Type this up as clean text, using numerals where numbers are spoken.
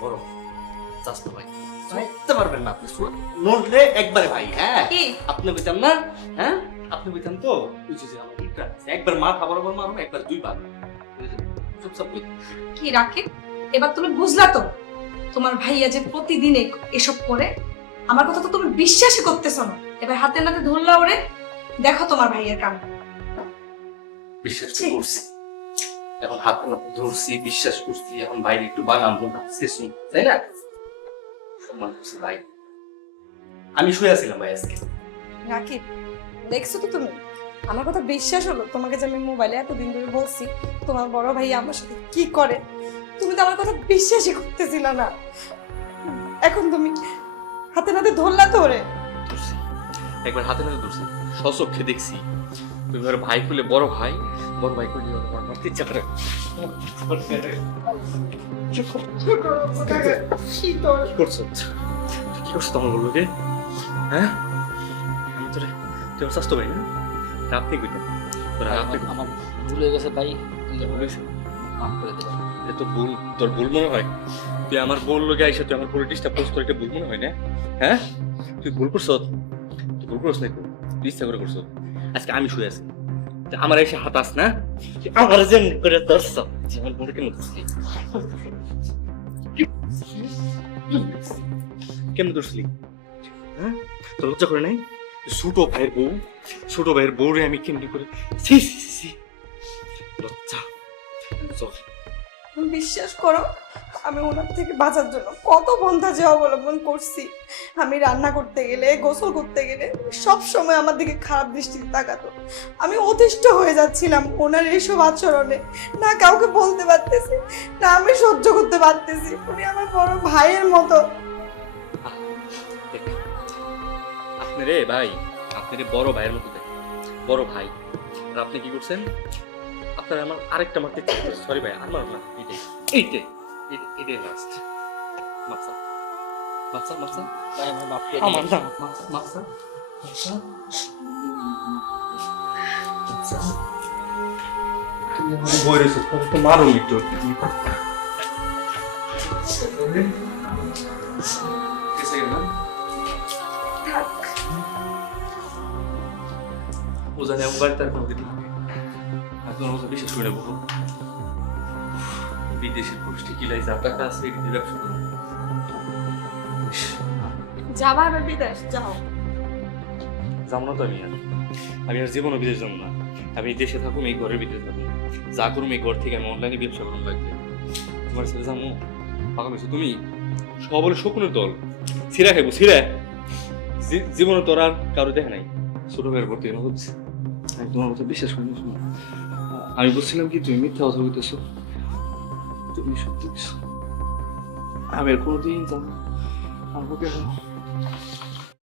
বড় চাস্তো ভাই বুঝতে পারবেন না আপনি নড়লে একবারে ভাই। হ্যাঁ আপনি বুঝতাম না, হ্যাঁ আপনি বুঝতাম তো বুঝছি যে আমার ইকরা একবার মাথা বরাবর মারো, একবার দুইবার চুপচাপ কি রাখে এবার তুমি বুঝলা তো তোমার ভাইয়া যে প্রতিদিন এসব করে? আমার কথা তো তুমি বিশ্বাসই করতেছ না। এবার হাতে নাতে ধরলা ওরে, দেখো তোমার ভাইয়ের কাম। বিশ্বাস করছি, এখন হাতে নাতে ধরছি, বিশ্বাস করছি, এখন বাইরে একটু বানাবো না শেষ নেই, তাই না? সম্মান করছি ভাই। আমি শুয়ে আছিলাম ভাই আজকে। রাকিব দেখছো তো তুমি, আমার কথা বিশ্বাস হলো তোমাকে যে আমি মোবাইলে এতদিন ধরে বলছি তোমার বড় ভাই আমার সাথে কি করে? তুমি তো আমার কথা বিশ্বাসই করতেছিল না, এখন তুমি হাতে নাতে ধরলা তো ওরে। ধরছি, একবার হাতে নাতে ধরছি, সচক্ষে দেখছি। তুমি ওর ভাই খুলে বড় ভাই খুলে আমার মারতে ইচ্ছা করে। কি করছো? কি করছো তোমার বললো কে? হ্যাঁ আমি তোরে তোর স্বাস্থ্য ভাই না, আপনি কইতেন তোর আপনি আমার ভুল হয়ে গেছে ভাই, বলেছেন মাফ করে দেবেন। এটা তো ভুল, তোর ভুল মনে হয়? তুই আমার ভুল লোকে আইসা তুই আমার পলিটিক্সটা পোস্ট করে এটা ভুল মনে হয় না? হ্যাঁ তুই ভুল করছ, তুই ভুল করছ না, তুই ইচ্ছা করে করছ। আজকে আমি শুয়ে আছি, আমার এসে হাতাস না, আমার যেন করে ধরছ আমার বোনকে কেন ধরছিলি? কেমন ধরছিলি? হ্যাঁ তোর লজ্জা করে নাই? ছোট ভাইয়ের বউরে আমি কেমনি করে লজ্জা। চল তুমি বিশ্বাস করো আমি ওনার থেকে বাঁচার জন্য কত পন্থা যে অবলম্বন করছি। আমি রান্না করতে গেলে, গোসল করতে গেলে সব সময় আমার দিকে খারাপ দৃষ্টিতে তাকাতো। আমি অতিষ্ঠ হয়ে যাচ্ছিলাম ওনার এইসব আচরণে, না কাউকে বলতে পারতেছি না আমি সহ্য করতে পারতেছি। উনি আমার বড় ভাইয়ের মতো। আপনি রে ভাই, আপনি রে বড় ভাইয়ের মতো দেখেন, বড় ভাই। আর আপনি কি করছেন? আপনার আমার আরেকটা মারতে, সরি ভাই আমার না, এইটাই লাস্ট। মাসা মাসা মাসা ভাই আমার মাফ করে আমার দিন। না, মাসা মাসা মাসা বই রেছো তো মারো একটু। কেসে গেল থাক ও জানে মোবাইল তার কোনো দিন একদম ওকে বিশেষ করে বলবো বিদেশের গোষ্ঠী কি লাইছে আপনার কাছে এটি ব্যবসা করুন। যাবা এবার বিদেশ যাও। যাবো না তো আমি আর জীবনও বিদেশ যাবো না। আমি এই দেশে থাকুন, এই ঘরের ভিতরে থাকুন, যা করুম এই ঘর থেকে আমি অনলাইনে ব্যবসা করুন লাগবে। তোমার ছেলে যাবো পাকা পেয়েছো তুমি, সব বলে শকুনের দল, ছিঁড়া খাইবো ছিঁড়া। জীবনে তোর আর কারো দেখে নাই, ছোট ভাইয়ের ভর্তি হচ্ছে। আমি তোমার কথা বিশ্বাস করি না। আমি বলছিলাম কি তুমি মিথ্যা কথা বলতেছো, তুমি সত্যি আমি আর কোনোদিন জানো আমাকে